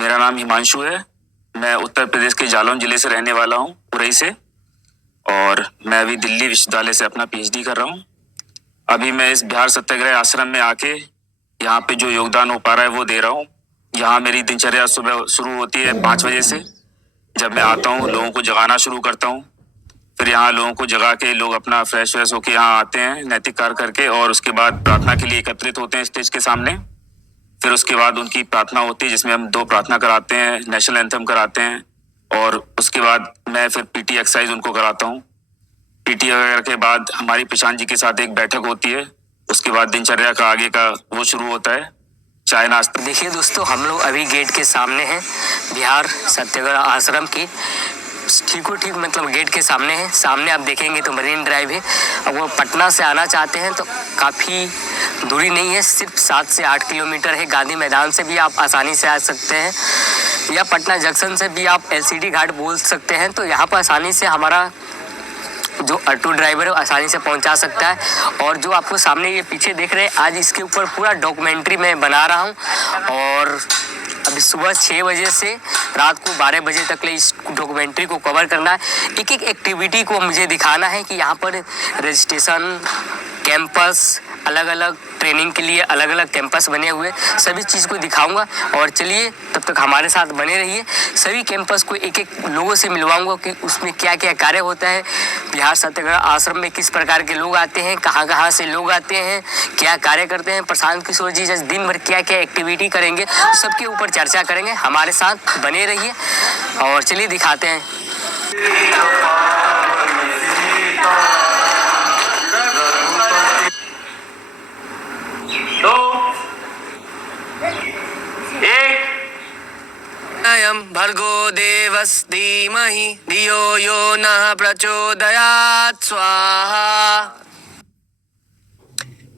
मेरा नाम हिमांशु है। मैं उत्तर प्रदेश के जालौन जिले से रहने वाला हूँ, उरई से। और मैं अभी दिल्ली विश्वविद्यालय से अपना पीएचडी कर रहा हूँ। अभी मैं इस बिहार सत्याग्रह आश्रम में आके यहाँ पे जो योगदान हो पा रहा है वो दे रहा हूँ। यहाँ मेरी दिनचर्या सुबह शुरू होती है 5 बजे से। जब मैं आता हूँ लोगों को जगाना शुरू करता हूँ। फिर यहाँ लोगों को जगा के लोग अपना फ्रेश व्रेश होके यहाँ आते हैं नैतिक कार्य करके, और उसके बाद प्रार्थना के लिए एकत्रित होते हैं स्टेज के सामने। फिर उसके बाद उनकी प्रार्थना होती है जिसमें हम 2 प्रार्थना कराते हैं, नेशनल एंथम कराते हैं, और उसके बाद मैं फिर पीटी एक्सरसाइज उनको कराता हूँ। पीटी वगैरह के बाद हमारी प्रशांत जी के साथ एक बैठक होती है। उसके बाद दिनचर्या का आगे का वो शुरू होता है, चाय नाश्ता। देखिए दोस्तों, हम लोग अभी गेट के सामने हैं, बिहार सत्याग्रह आश्रम की ठीक मतलब गेट के सामने है। सामने आप देखेंगे तो मरीन ड्राइव है। अब वो पटना से आना चाहते हैं तो काफ़ी दूरी नहीं है, सिर्फ 7 से 8 किलोमीटर है। गांधी मैदान से भी आप आसानी से आ सकते हैं, या पटना जंक्शन से भी आप एलसीडी घाट बोल सकते हैं। तो यहाँ पर आसानी से हमारा जो ऑटो ड्राइवर है आसानी से पहुंचा सकता है। और जो आपको सामने ये पीछे देख रहे हैं, आज इसके ऊपर पूरा डॉक्यूमेंट्री मैं बना रहा हूँ। और अभी सुबह 6 बजे से रात को 12 बजे तक इस डॉक्यूमेंट्री को कवर करना है। एक एक एक्टिविटी को मुझे दिखाना है कि यहाँ पर रजिस्ट्रेशन कैंपस, अलग अलग ट्रेनिंग के लिए अलग अलग कैंपस बने हुए, सभी चीज़ को दिखाऊंगा। और चलिए तब तक हमारे साथ बने रहिए। सभी कैंपस को एक एक लोगों से मिलवाऊंगा कि उसमें क्या क्या कार्य होता है, बिहार सत्याग्रह आश्रम में किस प्रकार के लोग आते हैं, कहाँ कहाँ से लोग आते हैं, क्या कार्य करते हैं, प्रशांत किशोर जी दिन भर क्या क्या एक्टिविटी करेंगे, सबके ऊपर चर्चा करेंगे। हमारे साथ बने रहिए और चलिए दिखाते हैं। भर्गो देवस धीमहि धियो यो नः प्रचोदयात् स्वाहा।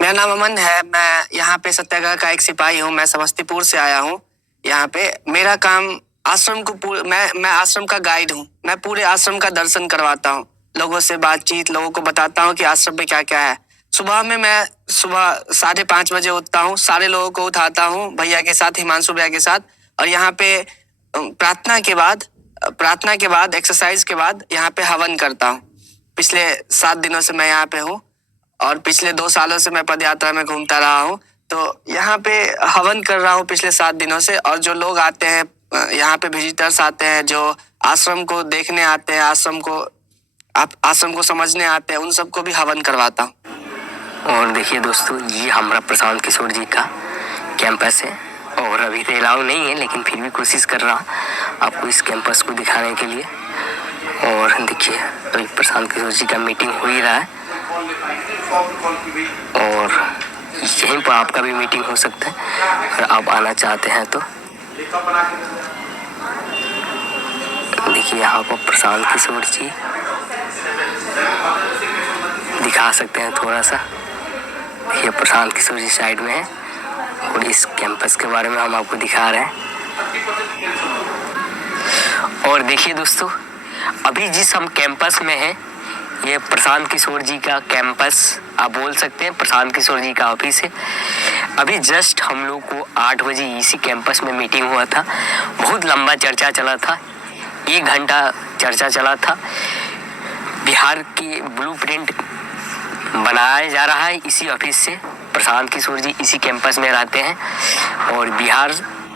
मेरा नाम अमन है। मैं यहाँ पे सत्याग्रह का एक सिपाही हूँ। मैं समस्तीपुर से आया हूँ। यहाँ पे मेरा काम आश्रम को मैं आश्रम का गाइड हूँ। मैं पूरे आश्रम का दर्शन करवाता हूँ, लोगों से बातचीत, लोगों को बताता हूँ कि आश्रम में क्या क्या है। सुबह में मैं सुबह 5:30 बजे उठता हूँ, सारे लोगों को उठाता हूँ भैया के साथ, हिमांशु भैया के साथ। और यहाँ पे प्रार्थना के बाद एक्सरसाइज के बाद यहाँ पे हवन करता हूँ। पिछले 7 दिनों से मैं यहाँ पे हूँ और पिछले 2 सालों से मैं पद यात्रा में घूमता रहा हूँ। तो यहाँ पे हवन कर रहा हूँ पिछले 7 दिनों से। और जो लोग आते हैं यहाँ पे, विजिटर्स आते हैं जो आश्रम को देखने आते हैं, आश्रम को समझने आते हैं, उन सबको भी हवन करवाता हूँ। और देखिए दोस्तों, ये हमारा प्रशांत किशोर जी का कैंपस है। और अभी तो अलाउ नहीं है, लेकिन फिर भी कोशिश कर रहा हूँ आपको इस कैंपस को दिखाने के लिए। और देखिए अभी प्रशांत किशोर जी का मीटिंग हो ही रहा है, और यहीं पर आपका भी मीटिंग हो सकता है अगर आप आना चाहते हैं तो। देखिए यहाँ पर प्रशांत किशोर जी दिखा सकते हैं थोड़ा सा। देखिए प्रशांत किशोर जी साइड में है, और इस कैंपस के बारे में हम आपको दिखा रहे हैं। और देखिए दोस्तों, अभी जिस हम कैंपस में हैं, ये प्रशांत किशोर जी का कैंपस आप बोल सकते हैं, प्रशांत किशोर जी का ऑफिस है। अभी जस्ट हम लोग को 8 बजे इसी कैंपस में मीटिंग हुआ था। बहुत लंबा चर्चा चला था, 1 घंटा चर्चा चला था। बिहार की ब्लूप्रिंट बनाया जा रहा है इसी ऑफिस से। प्रशांत किशोर जी इसी कैंपस में रहते हैं, और बिहार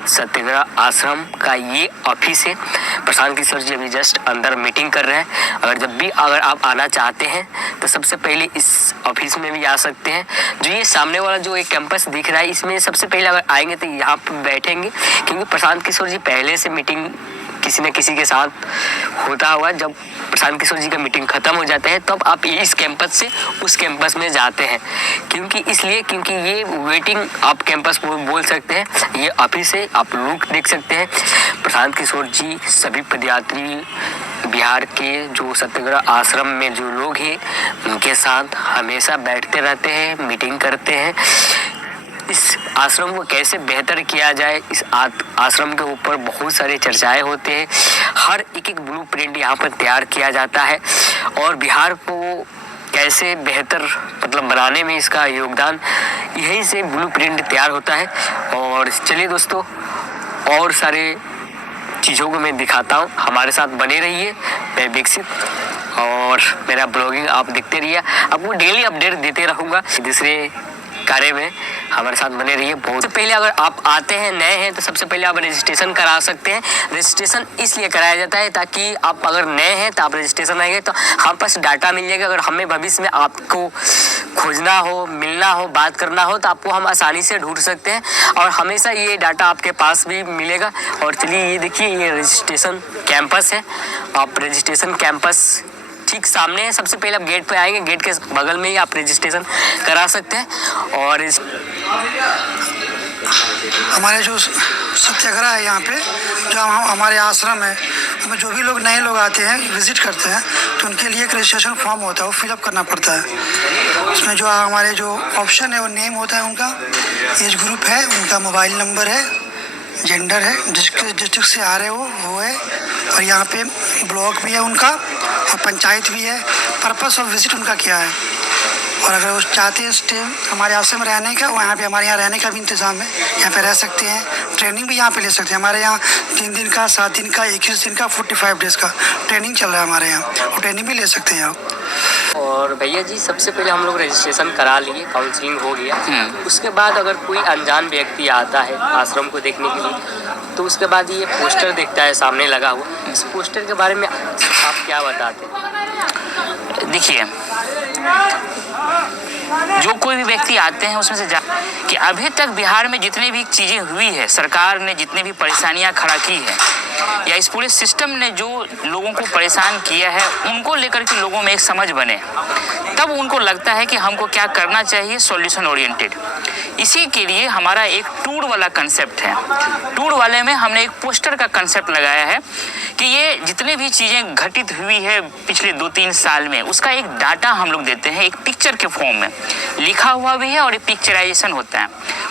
सत्याग्रह आश्रम का ये ऑफिस है। प्रशांत किशोर जी अभी जस्ट अंदर मीटिंग कर रहे हैं। अगर आप आना चाहते हैं तो सबसे पहले इस ऑफिस में भी आ सकते हैं। जो ये सामने वाला जो एक कैंपस दिख रहा है, इसमें सबसे पहले अगर आएंगे तो यहाँ पर बैठेंगे, क्योंकि प्रशांत किशोर जी पहले से मीटिंग किसी न किसी के साथ होता हुआ। जब प्रशांत किशोर जी का मीटिंग खत्म हो जाता है तब आप इस कैंपस से उस कैंपस में जाते हैं, क्योंकि ये वेटिंग आप कैंपस बोल सकते हैं। ये ऑफिस है, आप लुक देख सकते हैं। प्रशांत किशोर जी सभी पदयात्री बिहार के जो सत्याग्रह आश्रम में जो लोग हैं उनके साथ हमेशा बैठते रहते हैं, मीटिंग करते हैं। इस आश्रम को कैसे बेहतर किया जाए, इस आश्रम के ऊपर बहुत सारे चर्चाएं होते हैं। हर एक ब्लूप्रिंट यहाँ पर तैयार किया जाता है, और बिहार को कैसे बेहतर मतलब बनाने में इसका योगदान, यहीं से ब्लूप्रिंट तैयार होता है। और चलिए दोस्तों, और सारे चीज़ों को मैं दिखाता हूँ। हमारे साथ बने रहिए। मैं विकसित और मेरा ब्लॉगिंग आप देखते रहिए। आपको डेली अपडेट देते रहूँगा दूसरे कार्य में। हमारे साथ बने रहिए। बहुत पहले अगर आप आते हैं, नए हैं, तो सबसे पहले आप रजिस्ट्रेशन करा सकते हैं। रजिस्ट्रेशन इसलिए कराया जाता है ताकि आप अगर नए हैं तो आप रजिस्ट्रेशन आएंगे तो हमारे पास डाटा मिल जाएगा। अगर हमें भविष्य में आपको खोजना हो, मिलना हो, बात करना हो तो आपको हम आसानी से ढूंढ सकते हैं और हमेशा ये डाटा आपके पास भी मिलेगा। और चलिए ये देखिए, ये रजिस्ट्रेशन कैंपस है। आप रजिस्ट्रेशन कैंपस ठीक सामने है। सबसे पहले आप गेट पे आएंगे, गेट के बगल में ही आप रजिस्ट्रेशन करा सकते हैं। और हमारे जो सत्याग्रह है यहाँ पे, जो हमारे आश्रम है, उसमें जो भी लोग नए लोग आते हैं, विजिट करते हैं, तो उनके लिए एक रजिस्ट्रेशन फॉर्म होता है, वो फिलअप करना पड़ता है। उसमें जो हमारे जो ऑप्शन है वो नेम होता है उनका, एज ग्रुप है, उनका मोबाइल नंबर है, जेंडर है, डिस्ट्रिक्ट से आ रहे हो वो है, और यहाँ पे ब्लॉक भी है उनका और पंचायत भी है। पर्पस ऑफ विजिट उनका क्या है, और अगर वो चाहते हैं स्टे हमारे आश्रम में रहने का, वहाँ पे हमारे यहाँ रहने का भी इंतज़ाम है। यहाँ पे रह सकते हैं, ट्रेनिंग भी यहाँ पे ले सकते हैं। हमारे यहाँ 3 दिन का, 7 दिन का, 21 दिन का, 45 डेज़ का ट्रेनिंग चल रहा है हमारे यहाँ, वो ट्रेनिंग भी ले सकते हैं आप। और भैया जी, सबसे पहले हम लोग रजिस्ट्रेशन करा लिए, काउंसलिंग हो गया। उसके बाद अगर कोई अनजान व्यक्ति आता है आश्रम को देखने के लिए, तो उसके बाद ये पोस्टर देखता है सामने लगा हुआ। इस पोस्टर के बारे में आप क्या बताते हैं? देखिए, जो कोई भी व्यक्ति आते हैं उसमें से कि अभी तक बिहार में जितनी भी चीज़ें हुई है, सरकार ने जितनी भी परेशानियां खड़ा की है या इस पूरे सिस्टम ने जो लोगों को परेशान किया है, उनको लेकर के लोगों में एक समझ बने, तब उनको लगता है कि हमको क्या करना चाहिए, सॉल्यूशन ओरिएंटेड। इसी के लिए हमारा एक टूर वाला कंसेप्ट है। टूर वाले में हमने एक पोस्टर का कंसेप्ट लगाया है कि ये जितने भी चीज़ें घटित हुई है पिछले 2-3 साल में, उसका एक डाटा हम लोग देते हैं, एक पिक्चर के फॉर्म में लिखा हुआ भी है और एक पिक्चराइजेशन होता है।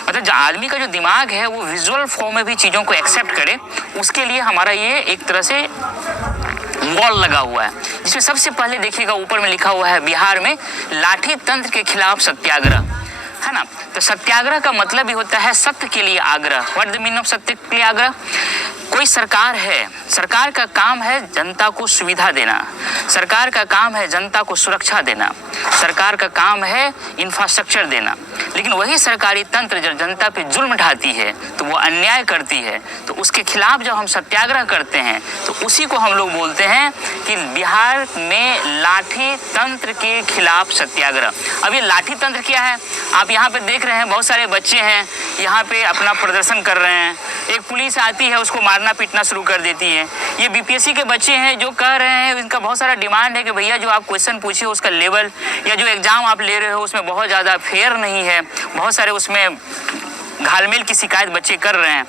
मतलब जो आदमी का जो दिमाग है वो विजुअल फॉर्म में भी चीज़ों को एक्सेप्ट करे, उसके लिए हमारा ये एक तरह से वॉल लगा हुआ है, जिसमें सबसे पहले देखिएगा ऊपर में लिखा हुआ है बिहार में लाठी तंत्र के खिलाफ सत्याग्रह, है ना। तो सत्याग्रह का मतलब ही होता है सत्य के लिए आग्रह। व्हाट द मीनिंग ऑफ सत्य के लिए आग्रह? कोई सरकार है, सरकार का काम है जनता को सुविधा देना, सरकार का काम है जनता को सुरक्षा देना, सरकार का काम है इंफ्रास्ट्रक्चर देना, लेकिन वही सरकारी तंत्र जब जनता पे जुल्म ढाती है तो वो अन्याय करती है, तो उसके खिलाफ जब हम सत्याग्रह करते हैं तो उसी को हम लोग बोलते हैं कि बिहार में लाठी तंत्र के खिलाफ सत्याग्रह। अब ये लाठी तंत्र क्या है? आप यहाँ पे देख रहे हैं, बहुत सारे बच्चे हैं यहाँ पे अपना प्रदर्शन कर रहे हैं। एक पुलिस आती है, उसको मारना पीटना शुरू कर देती है। ये बीपीएससी के बच्चे हैं जो कह रहे हैं, इनका बहुत सारा डिमांड है कि भैया जो आप क्वेश्चन पूछे उसका लेवल या जो एग्ज़ाम आप ले रहे हो उसमें बहुत ज़्यादा फेयर नहीं है, बहुत सारे उसमें घालमेल की शिकायत बच्चे कर रहे हैं।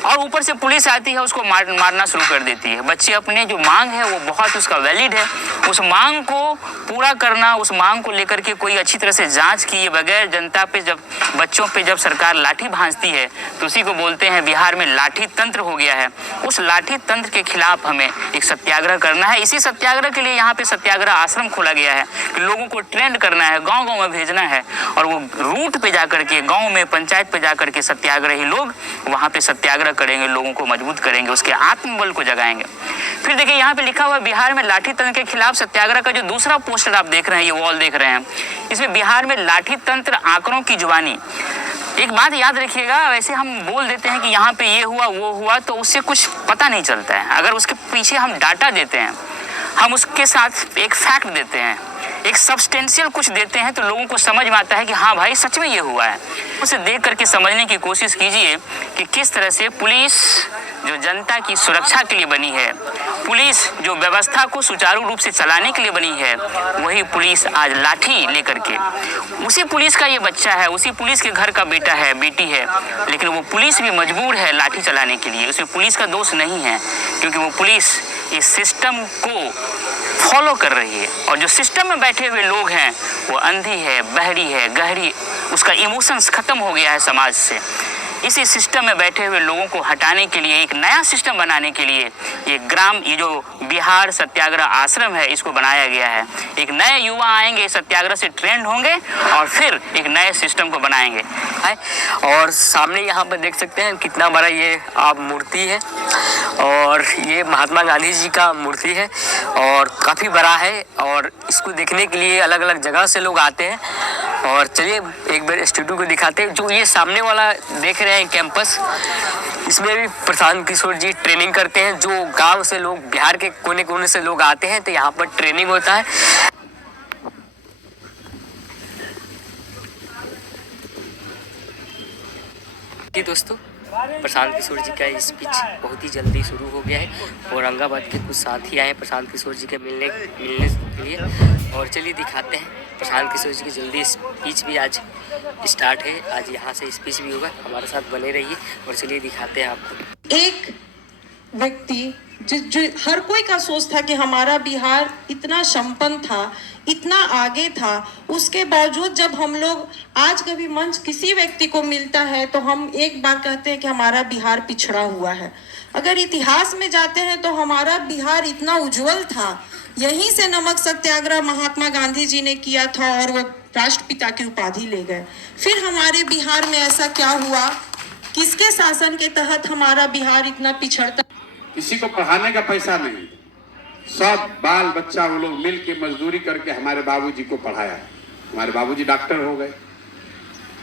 और ऊपर से पुलिस आती है, उसको मारना शुरू कर देती है। बच्चे अपने जो मांग है वो बहुत उसका वैलिड है, उस मांग को पूरा करना, उस मांग को लेकर के कोई अच्छी तरह से जांच किए बगैर जनता पे जब बच्चों पे जब सरकार लाठी भांजती है तो उसी को बोलते हैं बिहार में लाठी तंत्र हो गया है। उस लाठी तंत्र के खिलाफ हमें एक सत्याग्रह करना है। इसी सत्याग्रह के लिए यहाँ पे सत्याग्रह आश्रम खोला गया है कि लोगों को ट्रेंड करना है, गाँव-गाँव में भेजना है और वो रूट पे जाकर के, गाँव में पंचायत पे जाकर के सत्याग्रही लोग वहाँ पे सत्याग्रह करेंगे, लोगों को मजबूत करेंगे, उसके आत्मबल को जगाएंगे। फिर देखिए यहाँ पे लिखा हुआ बिहार में लाठी तंत्र के खिलाफ सत्याग्रह का जो दूसरा पोस्टर आप देख रहे हैं, ये वॉल देख रहे हैं, इसमें बिहार में लाठी तंत्र आंकड़ों की जुबानी। एक बात याद रखिएगा, वैसे हम बोल देते हैं कि यहाँ पे ये हुआ वो हुआ, तो उससे कुछ पता नहीं चलता है। अगर उसके पीछे हम डाटा देते हैं, हम उसके साथ एक फैक्ट देते हैं, एक सब्सटेंशियल कुछ देते हैं, तो लोगों को समझ में आता है कि हाँ भाई सच में ये हुआ है। उसे देख करके समझने की कोशिश कीजिए कि किस तरह से पुलिस जो जनता की सुरक्षा के लिए बनी है, पुलिस जो व्यवस्था को सुचारू रूप से चलाने के लिए बनी है, वही पुलिस आज लाठी लेकर के, उसी पुलिस का ये बच्चा है, उसी पुलिस के घर का बेटा है, बेटी है, लेकिन वो पुलिस भी मजबूर है लाठी चलाने के लिए। उसमें पुलिस का दोष नहीं है, क्योंकि वो पुलिस इस सिस्टम को फॉलो कर रही है और जो सिस्टम में बैठे हुए लोग हैं वो अंधी है, बहरी है, गहरी, उसका इमोशंस खत्म हो गया है समाज से। इस सिस्टम में बैठे हुए लोगों को हटाने के लिए, एक नया सिस्टम बनाने के लिए ये जो बिहार सत्याग्रह आश्रम है इसको बनाया गया है। एक नए युवा आएंगे, सत्याग्रह से ट्रेंड होंगे और फिर एक नए सिस्टम को बनाएंगे। और सामने यहाँ पर देख सकते हैं कितना बड़ा ये आप मूर्ति है, और ये महात्मा गांधी जी का मूर्ति है और काफ़ी बड़ा है, और इसको देखने के लिए अलग अलग जगह से लोग आते हैं। और चलिए एक बार स्टूडियो को दिखाते हैं। जो ये सामने वाला देख रहे हैं कैंपस, इसमें भी प्रशांत किशोर जी ट्रेनिंग करते हैं। जो गांव से लोग, बिहार के कोने कोने से लोग आते हैं तो यहाँ पर ट्रेनिंग होता है। जी दोस्तों, प्रशांत किशोर जी का स्पीच बहुत ही जल्दी शुरू हो गया है। औरंगाबाद के कुछ साथी आए प्रशांत किशोर जी के मिलने के लिए, और चलिए दिखाते हैं। प्रशांत किशोर जी की जल्दी स्पीच भी आज स्टार्ट है। आज यहाँ से स्पीच भी होगा, हमारे साथ बने रहिए और चलिए दिखाते हैं आपको। एक व्यक्ति जो हर कोई का सोच था कि हमारा बिहार इतना संपन्न था, इतना आगे था, उसके बावजूद जब हम लोग आज कभी मंच किसी व्यक्ति को मिलता है तो हम एक बार कहते हैं कि हमारा बिहार पिछड़ा हुआ है। अगर इतिहास में जाते हैं तो हमारा बिहार इतना उज्जवल था। यहीं से नमक सत्याग्रह महात्मा गांधी जी ने किया था और वो राष्ट्रपिता की उपाधि ले गए। फिर हमारे बिहार में ऐसा क्या हुआ, किसके शासन के तहत हमारा बिहार इतना पिछड़ता। किसी को पढ़ाने का पैसा नहीं, सब बाल बच्चा वो लोग मिल के मजदूरी करके हमारे बाबूजी को पढ़ाया। हमारे बाबूजी डॉक्टर हो गए।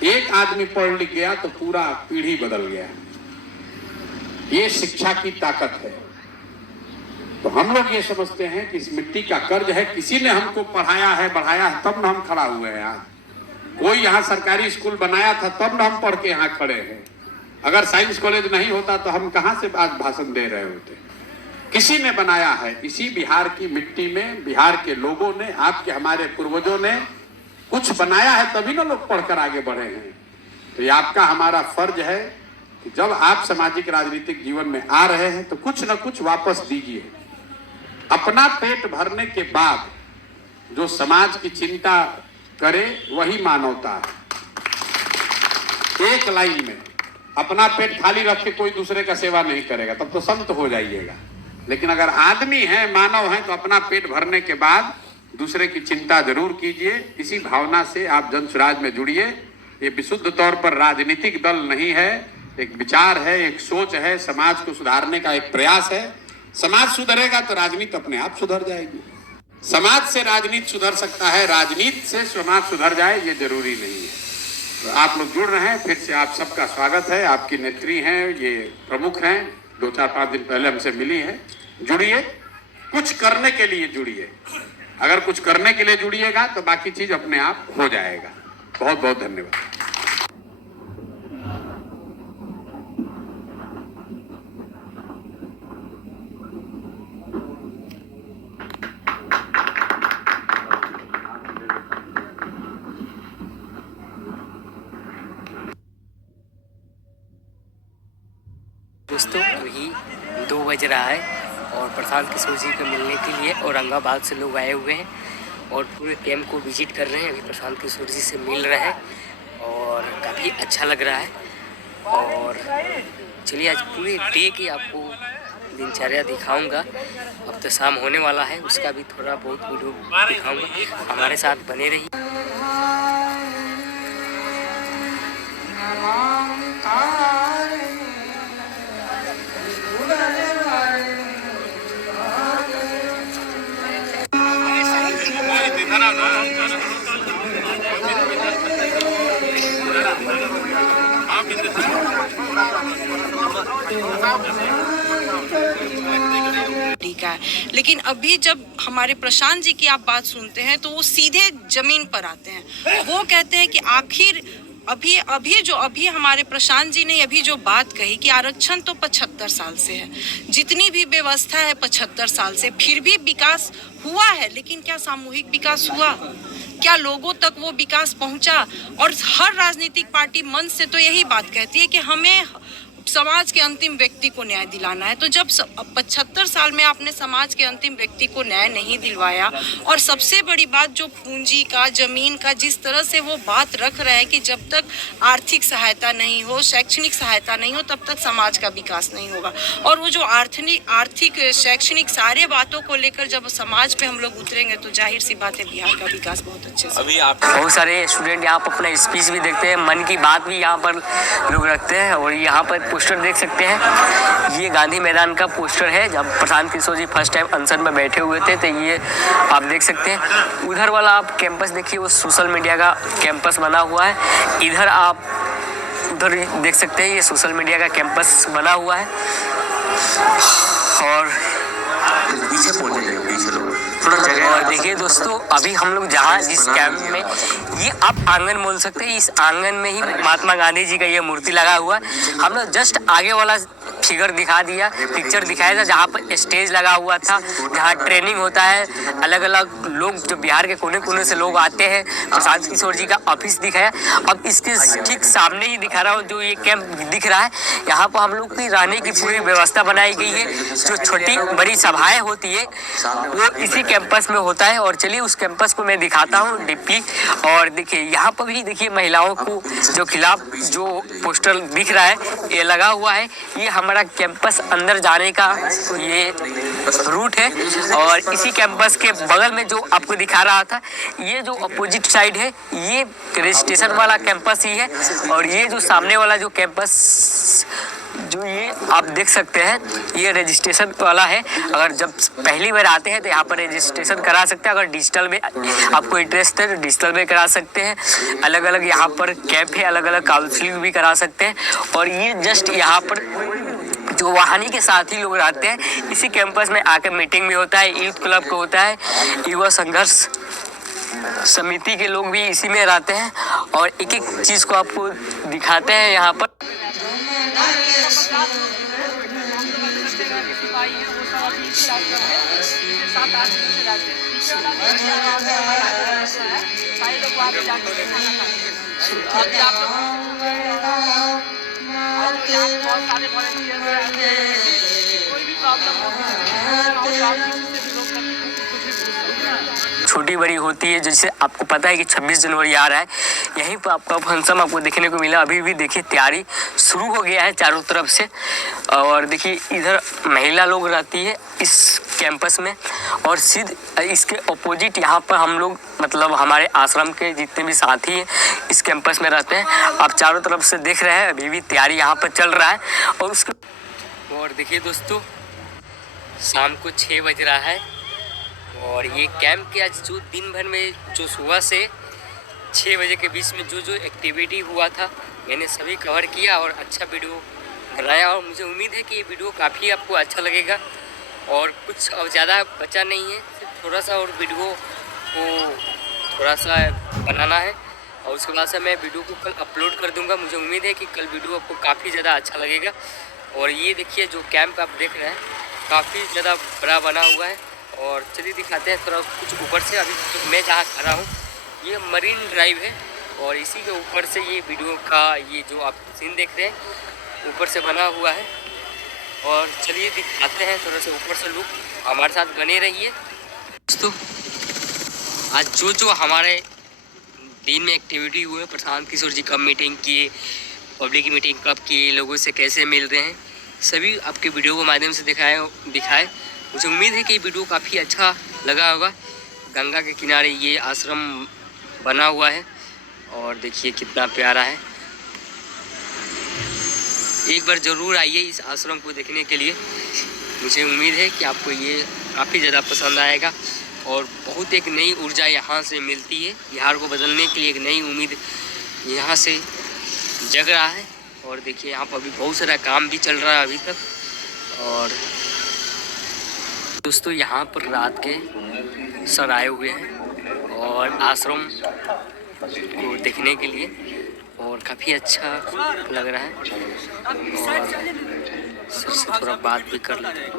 एक आदमी पढ़ लिख गया तो पूरा पीढ़ी बदल गया। ये शिक्षा की ताकत है। तो हम लोग ये समझते हैं कि इस मिट्टी का कर्ज है, किसी ने हमको पढ़ाया है, बढ़ाया है, तब न हम खड़ा हुए हैं यहाँ। कोई यहाँ सरकारी स्कूल बनाया था तब न हम पढ़ के यहाँ खड़े हैं। अगर साइंस कॉलेज नहीं होता तो हम कहाँ से आज भाषण दे रहे होते। किसी ने बनाया है, इसी बिहार की मिट्टी में बिहार के लोगों ने, आपके हमारे पूर्वजों ने कुछ बनाया है, तभी ना लोग पढ़कर आगे बढ़े हैं। तो ये आपका हमारा फर्ज है कि जब आप सामाजिक राजनीतिक जीवन में आ रहे हैं तो कुछ न कुछ वापस दीजिए। अपना पेट भरने के बाद जो समाज की चिंता करे वही मानवता है। एक लाइन में अपना पेट खाली रख के कोई दूसरे का सेवा नहीं करेगा, तब तो संत हो जाइएगा। लेकिन अगर आदमी है, मानव है, तो अपना पेट भरने के बाद दूसरे की चिंता जरूर कीजिए। इसी भावना से आप जन स्वराज में जुड़िए। ये विशुद्ध तौर पर राजनीतिक दल नहीं है, एक विचार है, एक सोच है, समाज को सुधारने का एक प्रयास है। समाज सुधरेगा तो राजनीति अपने आप सुधर जाएगी। समाज से राजनीति सुधर सकता है, राजनीति से समाज सुधर जाए ये जरूरी नहीं है। तो आप लोग जुड़ रहे हैं, फिर से आप सबका स्वागत है। आपकी नेत्री हैं, ये प्रमुख हैं, 2-4-5 दिन पहले हमसे मिली हैं। जुड़िए, कुछ करने के लिए जुड़िए। अगर कुछ करने के लिए जुड़िएगा तो बाकी चीज अपने आप हो जाएगा। बहुत बहुत धन्यवाद। दोस्तों, अभी 2 बज रहा है और प्रशांत किशोर जी को मिलने के लिए औरंगाबाद से लोग आए हुए हैं और पूरे कैंप को विजिट कर रहे हैं। अभी प्रशांत किशोर जी से मिल रहे हैं और काफ़ी अच्छा लग रहा है। और चलिए आज पूरे डे की आपको दिनचर्या दिखाऊंगा। अब तो शाम होने वाला है, उसका भी थोड़ा बहुत वीडियो दिखाऊंगा। हमारे साथ बने रहिए। लेकिन अभी जब हमारे प्रशांत जी की आप बात सुनते हैं तो वो सीधे जमीन पर आते हैं। वो कहते हैं कि आखिर अभी हमारे प्रशांत जी ने अभी जो बात कही कि आरक्षण तो 75 साल से है, जितनी भी व्यवस्था है 75 साल से, फिर भी विकास हुआ है, लेकिन क्या सामूहिक विकास हुआ? क्या लोगों तक वो विकास पहुंचा? और हर राजनीतिक पार्टी मंच से तो यही बात कहती है कि हमें समाज के अंतिम व्यक्ति को न्याय दिलाना है। तो जब 75 साल में आपने समाज के अंतिम व्यक्ति को न्याय नहीं दिलवाया, और सबसे बड़ी बात जो पूंजी का, जमीन का, जिस तरह से वो बात रख रहे हैं कि जब तक आर्थिक सहायता नहीं हो, शैक्षणिक सहायता नहीं हो, तब तक समाज का विकास नहीं होगा। और वो जो आर्थिक शैक्षणिक सारे बातों को लेकर जब समाज पे हम लोग उतरेंगे तो जाहिर सी बात है बिहार का विकास बहुत अच्छे से। अभी आप बहुत सारे स्टूडेंट यहाँ पर अपना स्पीच भी देखते हैं, मन की बात भी यहाँ पर लोग रखते हैं। और यहाँ पर पोस्टर देख सकते हैं, ये गांधी मैदान का पोस्टर है। जब प्रशांत किशोर जी फर्स्ट टाइम अनशन में बैठे हुए थे तो ये आप देख सकते हैं। उधर वाला आप कैंपस देखिए, वो सोशल मीडिया का कैंपस बना हुआ है। इधर आप उधर देख सकते हैं, ये सोशल मीडिया का कैंपस बना हुआ है। और और देखिए दोस्तों, अभी हम लोग जहाँ जिस कैंप में, ये आप आंगन बोल सकते हैं, इस आंगन में ही महात्मा गांधी जी का ये मूर्ति लगा हुआ है। हम लोग जस्ट आगे वाला फिगर दिखा दिया, पिक्चर दिखाया था जहाँ पर स्टेज लगा हुआ था, जहाँ ट्रेनिंग होता है। अलग अलग लोग जो बिहार के कोने कोने से लोग आते हैं, प्रशांत किशोर जी का ऑफिस दिखाया। अब इसके ठीक सामने ही दिखा रहा हूँ जो ये कैंप दिख रहा है, यहाँ पर हम लोग की रहने की पूरी व्यवस्था बनाई गई है। जो छोटी बड़ी सभाएं होती है वो इसी कैंपस में होता है। और चलिए उस कैंपस को मैं दिखाता हूँ डीपली। और देखिए यहाँ पर भी देखिए महिलाओं को जो खिलाफ जो पोस्टर दिख रहा है ये लगा हुआ है। ये हमारा कैंपस अंदर जाने का ये रूट है। और इसी कैंपस के बगल में जो आपको दिखा रहा था, ये जो अपोजिट साइड है, ये रजिस्ट्रेशन वाला कैंपस ही है। और ये जो सामने वाला जो कैंपस जो ये आप देख सकते हैं, ये रजिस्ट्रेशन वाला है। अगर जब पहली बार आते हैं तो यहाँ पर रजिस्ट्रेशन करा सकते हैं। अगर डिजिटल में आपको इंटरेस्ट है तो डिजिटल में करा सकते हैं। अलग अलग यहाँ पर कैंप है, अलग अलग काउंसलिंग भी करा सकते हैं। और ये जस्ट यहाँ पर जो वाहनी के साथी लोग रहते हैं, इसी कैंपस में आकर मीटिंग भी होता है, यूथ क्लब का होता है, युवा संघर्ष समिति के लोग भी इसी में रहते हैं। और एक एक चीज़ को आपको दिखाते हैं यहाँ पर। छोटी बड़ी होती है, जैसे आपको पता है कि 26 जनवरी आ रहा है, यहीं पर आपका फंक्शन आपको देखने को मिला। अभी भी देखिए तैयारी शुरू हो गया है चारों तरफ से। और देखिए इधर महिला लोग रहती है इस कैंपस में, और सीधे इसके अपोजिट यहाँ पर हम लोग मतलब हमारे आश्रम के जितने भी साथी हैं इस कैंपस में रहते हैं। आप चारों तरफ से देख रहे हैं, अभी भी तैयारी यहाँ पर चल रहा है। और उसके और देखिए दोस्तों, शाम को 6 बज रहा है। और ये कैंप के आज जो दिन भर में जो सुबह से 6 बजे के बीच में जो एक्टिविटी हुआ था, मैंने सभी कवर किया और अच्छा वीडियो बनाया। और मुझे उम्मीद है कि ये वीडियो काफ़ी आपको अच्छा लगेगा। और कुछ अब ज़्यादा बचा नहीं है, सिर्फ थोड़ा सा और वीडियो को थोड़ा सा बनाना है। और उसके बाद से मैं वीडियो को कल अपलोड कर दूंगा। मुझे उम्मीद है कि कल वीडियो आपको काफ़ी ज़्यादा अच्छा लगेगा। और ये देखिए जो कैंप आप देख रहे हैं काफ़ी ज़्यादा बड़ा बना हुआ है। और चलिए दिखाते हैं थोड़ा कुछ ऊपर से। अभी तो मैं जहाँ खड़ा हूँ ये मरीन ड्राइव है, और इसी के ऊपर से ये वीडियो का ये जो आप सीन देख रहे हैं ऊपर से बना हुआ है। और चलिए दिखाते हैं थोड़ा सा ऊपर से लुक, हमारे साथ बने रहिए दोस्तों। आज जो हमारे दिन में एक्टिविटी हुए, प्रशांत किशोर जी कब मीटिंग किए, पब्लिक मीटिंग कब किए, लोगों से कैसे मिल रहे हैं, सभी आपके वीडियो के माध्यम से दिखाए। मुझे उम्मीद है कि ये वीडियो काफ़ी अच्छा लगा होगा। गंगा के किनारे ये आश्रम बना हुआ है और देखिए कितना प्यारा है। एक बार ज़रूर आइए इस आश्रम को देखने के लिए। मुझे उम्मीद है कि आपको ये काफ़ी ज़्यादा पसंद आएगा। और बहुत एक नई ऊर्जा यहाँ से मिलती है, बिहार को बदलने के लिए एक नई उम्मीद यहाँ से जग रहा है। और देखिए यहाँ पर अभी बहुत सारा काम भी चल रहा है अभी तक। और दोस्तों यहाँ पर रात के सर आए हुए हैं और आश्रम को देखने के लिए, और काफ़ी अच्छा लग रहा है। और सर से थोड़ा बात भी कर लेते हैं।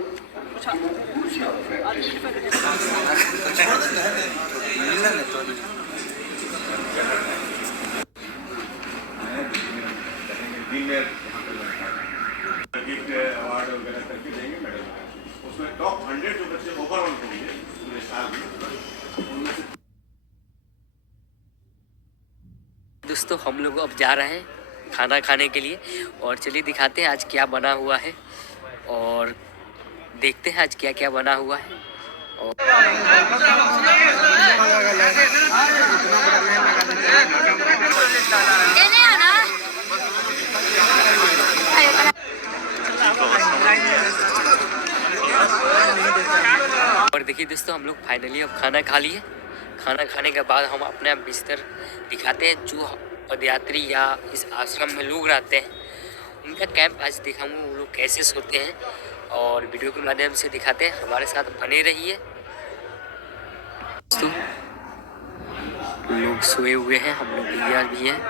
टॉप 100 जो बच्चे ओवरऑल होंगे पूरे साल में, उनमें से दोस्तों हम लोग अब जा रहे हैं खाना खाने के लिए और चलिए दिखाते हैं आज क्या बना हुआ है और देखते हैं आज क्या क्या बना हुआ है। और देखिए दोस्तों हम लोग फाइनली अब खाना खा लिए। खाना खाने के बाद हम अपने बिस्तर दिखाते हैं जो पदयात्री या इस आश्रम में लोग रहते हैं उनका कैंप आज दिखाऊंगा वो लोग कैसे सोते हैं और वीडियो के माध्यम से दिखाते हैं। हमारे साथ बने रहिए दोस्तों। लोग सोए हुए हैं, हम लोग भैया भी हैं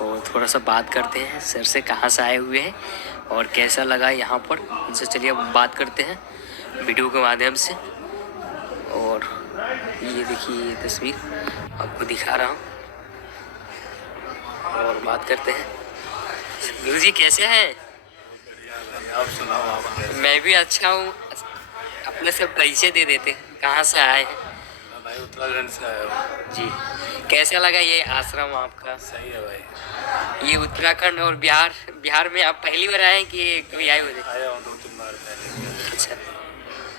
और थोड़ा सा बात करते हैं सर से कहाँ से आए हुए हैं और कैसा लगा यहाँ पर, उनसे चलिए अब बात करते हैं वीडियो के माध्यम से। और ये देखिए ये तस्वीर आपको दिखा रहा हूँ और बात करते हैं। गुरु जी कैसे हैं? आप सुनाओ आप। मैं भी अच्छा हूँ। अपने से परिचय दे देते, कहाँ से आए हैं? भाई उत्तराखंड से आया हूँ। जी कैसा लगा ये आश्रम आपका? सही है भाई। ये उत्तराखंड और बिहार में आप पहली बार आए हैं कि कभी आए हुए थे? आया हूँ 2-3 बार पहले। अच्छा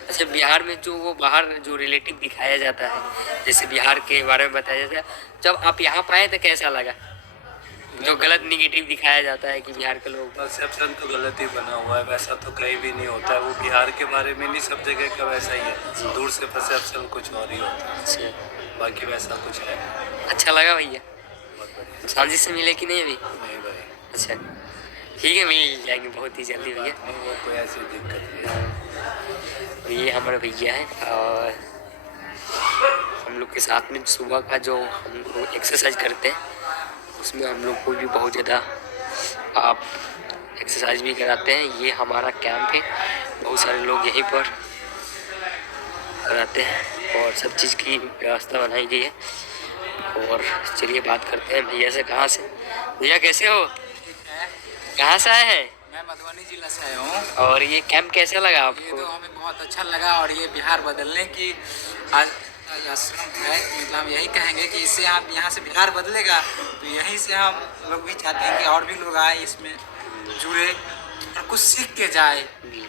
अच्छा, बिहार में जो वो बाहर जो रिलेटिव दिखाया जाता है जैसे बिहार के बारे में बताया जाता है, जब आप यहाँ पर आए तो कैसा लगा? जो गलत निगेटिव दिखाया जाता है कि बिहार के लोग, परसेप्शन तो गलत ही बना हुआ है, वैसा तो कहीं भी नहीं होता है। वो बिहार के बारे में नहीं, सब जगह का वैसा ही है। दूर से परसेप्शन कुछ और ही होता है, अच्छा बाकी वैसा कुछ है। अच्छा लगा भैया। बहुत बढ़िया। सांझी से मिले कि नहीं अभी? नहीं भाई, अच्छा ठीक है, मिल जाएंगे बहुत ही जल्दी भैया। नहीं वो कोई ऐसी दिक्कत नहीं है। और ये हमारे भैया हैं और हम लोग के साथ में सुबह का जो हम लोग एक्सरसाइज करते हैं उसमें हम लोग को भी बहुत ज़्यादा आप एक्सरसाइज भी कराते हैं। ये हमारा कैंप है, बहुत सारे लोग यहीं पर रहते हैं और सब चीज़ की व्यवस्था बनाई गई है। और चलिए बात करते हैं भैया से। कहाँ से भैया, कैसे हो? कहाँ से आए हैं? मैं मधुबनी जिला से आया हूँ। और ये कैंप कैसे लगा ये आपको? तो हमें बहुत अच्छा लगा और ये बिहार बदलने की आज आश्रम है, मतलब हम यही कहेंगे कि इससे आप यहाँ से बिहार बदलेगा तो यहीं से हम लोग भी चाहते हैं कि और भी लोग आए इसमें जुड़े और कुछ सीख के जाए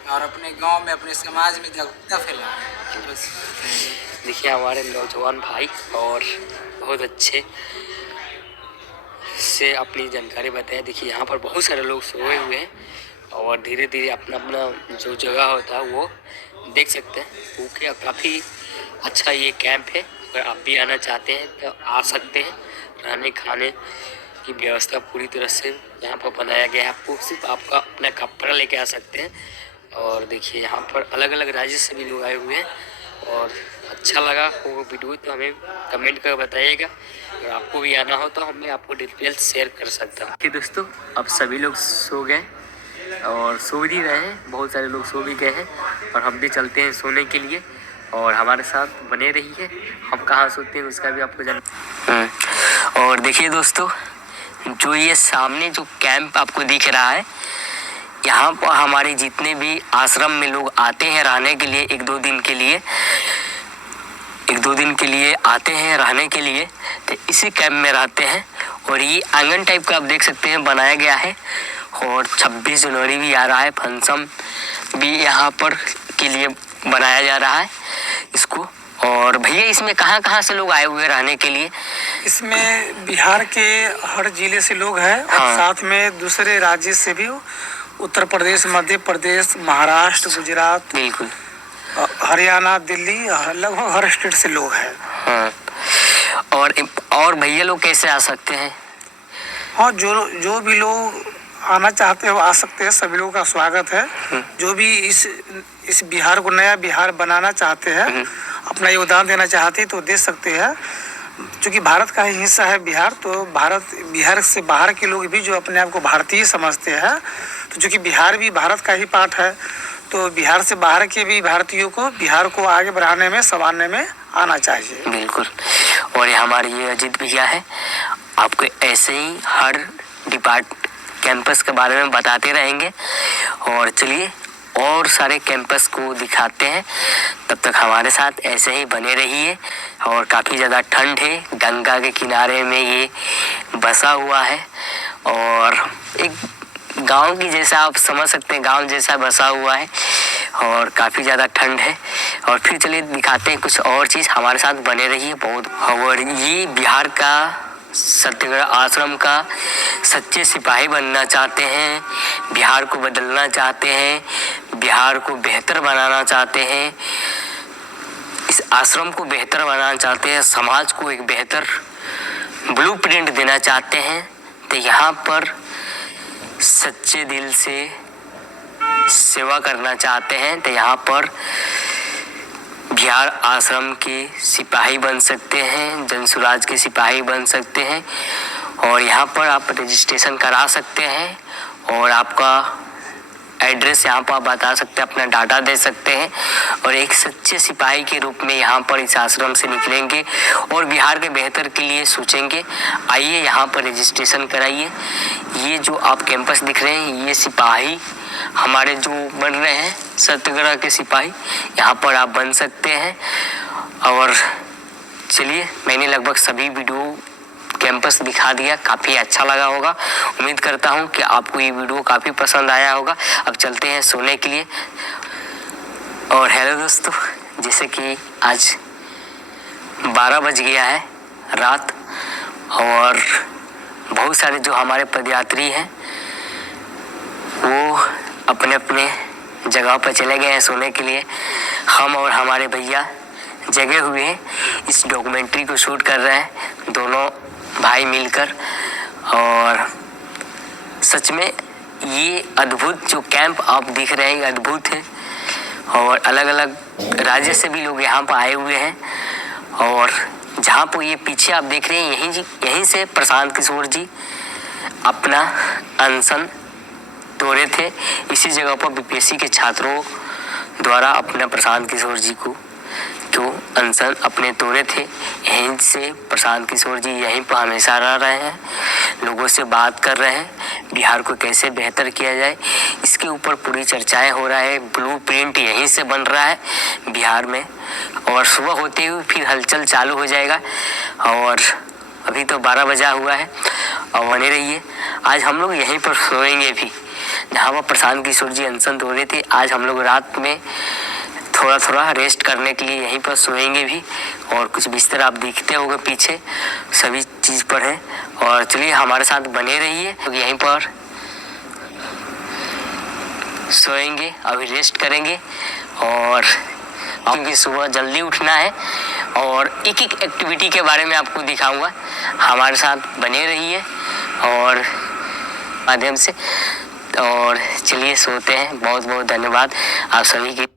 और अपने गांव में अपने समाज में जागरूकता फैलाए। बस देखिए हमारे नौजवान भाई और बहुत अच्छे से अपनी जानकारी बताया। देखिए यहाँ पर बहुत सारे लोग सोए हुए हैं और धीरे धीरे अपना अपना जो जगह होता है वो देख सकते हैं। क्योंकि काफ़ी अच्छा ये कैंप है, अगर आप भी आना चाहते हैं तो आ सकते हैं। रहने खाने की व्यवस्था पूरी तरह से यहाँ पर बनाया गया है। आपको सिर्फ आपका अपना कपड़ा लेके आ सकते हैं। और देखिए यहाँ पर अलग अलग राज्य से भी लोग आए हुए हैं और अच्छा लगा वो वीडियो तो हमें कमेंट कर बताइएगा। अगर आपको भी आना हो तो हमें आपको डिटेल्स शेयर कर सकता हूँ। कि दोस्तों अब सभी लोग सो गए और सो भी रहे हैं, बहुत सारे लोग सो भी गए हैं और हम भी चलते हैं सोने के लिए। और हमारे साथ बने रहिए, हम कहाँ सोते हैं उसका भी आपको जान। और देखिए दोस्तों जो ये सामने जो कैंप आपको दिख रहा है, यहाँ पर हमारे जितने भी आश्रम में लोग आते हैं रहने के लिए, एक दो दिन के लिए आते हैं रहने के लिए, तो इसी कैंप में रहते हैं। और ये आंगन टाइप का आप देख सकते हैं बनाया गया है। और 26 जनवरी भी आ रहा है, फंक्शन भी यहाँ पर के लिए बनाया जा रहा है इसको। और भैया इसमें कहाँ से लोग आए हुए रहने के लिए? इसमें बिहार के हर जिले से लोग हैं और हाँ। साथ में दूसरे राज्य से भी, उत्तर प्रदेश, मध्य प्रदेश, महाराष्ट्र, गुजरात, बिल्कुल हरियाणा, दिल्ली, लगभग हर स्टेट से लोग हैं। हाँ। और भैया लोग कैसे आ सकते हैं? हाँ, जो भी लोग आना चाहते हो आ सकते हैं, सभी लोगों का स्वागत है। जो भी इस बिहार को नया बिहार बनाना चाहते हैं, अपना योगदान देना चाहते हैं तो दे सकते हैं। क्योंकि भारत का ही हिस्सा है बिहार, तो बिहार से बाहर के लोग भी जो अपने आप को भारतीय समझते हैं, तो चूँकि बिहार भी भारत का ही पार्ट है, तो बिहार से बाहर के भी भारतीयों को बिहार को आगे बढ़ाने में, संवारने में आना चाहिए। बिल्कुल। और हमारे ये अजीत भैया है, आपको ऐसे ही हर कैंपस के बारे में बताते रहेंगे। और चलिए और सारे कैंपस को दिखाते हैं। तब तक हमारे साथ ऐसे ही बने रहिए। और काफ़ी ज़्यादा ठंड है, गंगा के किनारे में ये बसा हुआ है और एक गांव की जैसा आप समझ सकते हैं, गांव जैसा बसा हुआ है और काफ़ी ज़्यादा ठंड है। और फिर चलिए दिखाते हैं कुछ और चीज़, हमारे साथ बने रहिए बहुत। और ये बिहार का सत्याग्रह आश्रम का सच्चे सिपाही बनना चाहते हैं, बिहार को बदलना चाहते हैं, बिहार को बेहतर बनाना चाहते हैं, इस आश्रम को बेहतर बनाना चाहते हैं, समाज को एक बेहतर ब्लूप्रिंट देना चाहते हैं। तो यहाँ पर सच्चे दिल से सेवा करना चाहते हैं तो यहाँ पर बिहार आश्रम के सिपाही बन सकते हैं, जनसुराज के सिपाही बन सकते हैं। और यहाँ पर आप रजिस्ट्रेशन करा सकते हैं और आपका एड्रेस यहाँ पर आप बता सकते हैं, अपना डाटा दे सकते हैं और एक सच्चे सिपाही के रूप में यहाँ पर इस आश्रम से निकलेंगे और बिहार के बेहतर के लिए सोचेंगे। आइए यहाँ पर रजिस्ट्रेशन कराइए। ये जो आप कैंपस दिख रहे हैं, ये सिपाही हमारे जो बन रहे हैं सत्याग्रह के सिपाही, यहाँ पर आप बन सकते हैं। और चलिए, मैंने लगभग सभी वीडियो कैंपस दिखा दिया, काफ़ी अच्छा लगा होगा। उम्मीद करता हूँ कि आपको ये वीडियो काफ़ी पसंद आया होगा। अब चलते हैं सोने के लिए। और हेलो दोस्तों, जैसे कि आज 12 बज गया है रात और बहुत सारे जो हमारे पदयात्री हैं वो अपने अपने जगह पर चले गए हैं सोने के लिए। हम और हमारे भैया जगे हुए हैं, इस डॉक्यूमेंट्री को शूट कर रहे हैं दोनों भाई मिलकर। और सच में ये अद्भुत जो कैंप आप दिख रहे हैं अद्भुत है और अलग अलग राज्य से भी लोग यहाँ पर आए हुए हैं। और जहाँ पर ये पीछे आप देख रहे हैं यहीं से प्रशांत किशोर जी अपना अनशन तोड़े थे। इसी जगह पर बीपीएससी के छात्रों द्वारा अपना प्रशांत किशोर जी को जो अनशन अपने तोड़े थे, यहीं से प्रशांत किशोर जी यहीं पर हमेशा रह रहे हैं, लोगों से बात कर रहे हैं, बिहार को कैसे बेहतर किया जाए इसके ऊपर पूरी चर्चाएं हो रहा है। ब्लूप्रिंट यहीं से बन रहा है बिहार में और सुबह होते हुए फिर हलचल चालू हो जाएगा। और अभी तो 12 बजा हुआ है और बने रहिए। आज हम लोग यहीं पर सोएंगे भी, जहाँ पर प्रशांत किशोर जी अनशन तोड़े थे। आज हम लोग रात में थोड़ा रेस्ट करने के लिए यहीं पर सोएंगे भी। और कुछ बिस्तर आप देखते होंगे पीछे, सभी चीज़ पर है। और चलिए हमारे साथ बने रहिए, तो यहीं पर सोएंगे, अभी रेस्ट करेंगे और क्योंकि सुबह जल्दी उठना है और एक एक एक्टिविटी के बारे में आपको दिखाऊंगा। हमारे साथ बने रहिए और माध्यम से। और चलिए सोते हैं। बहुत बहुत धन्यवाद आप सभी के।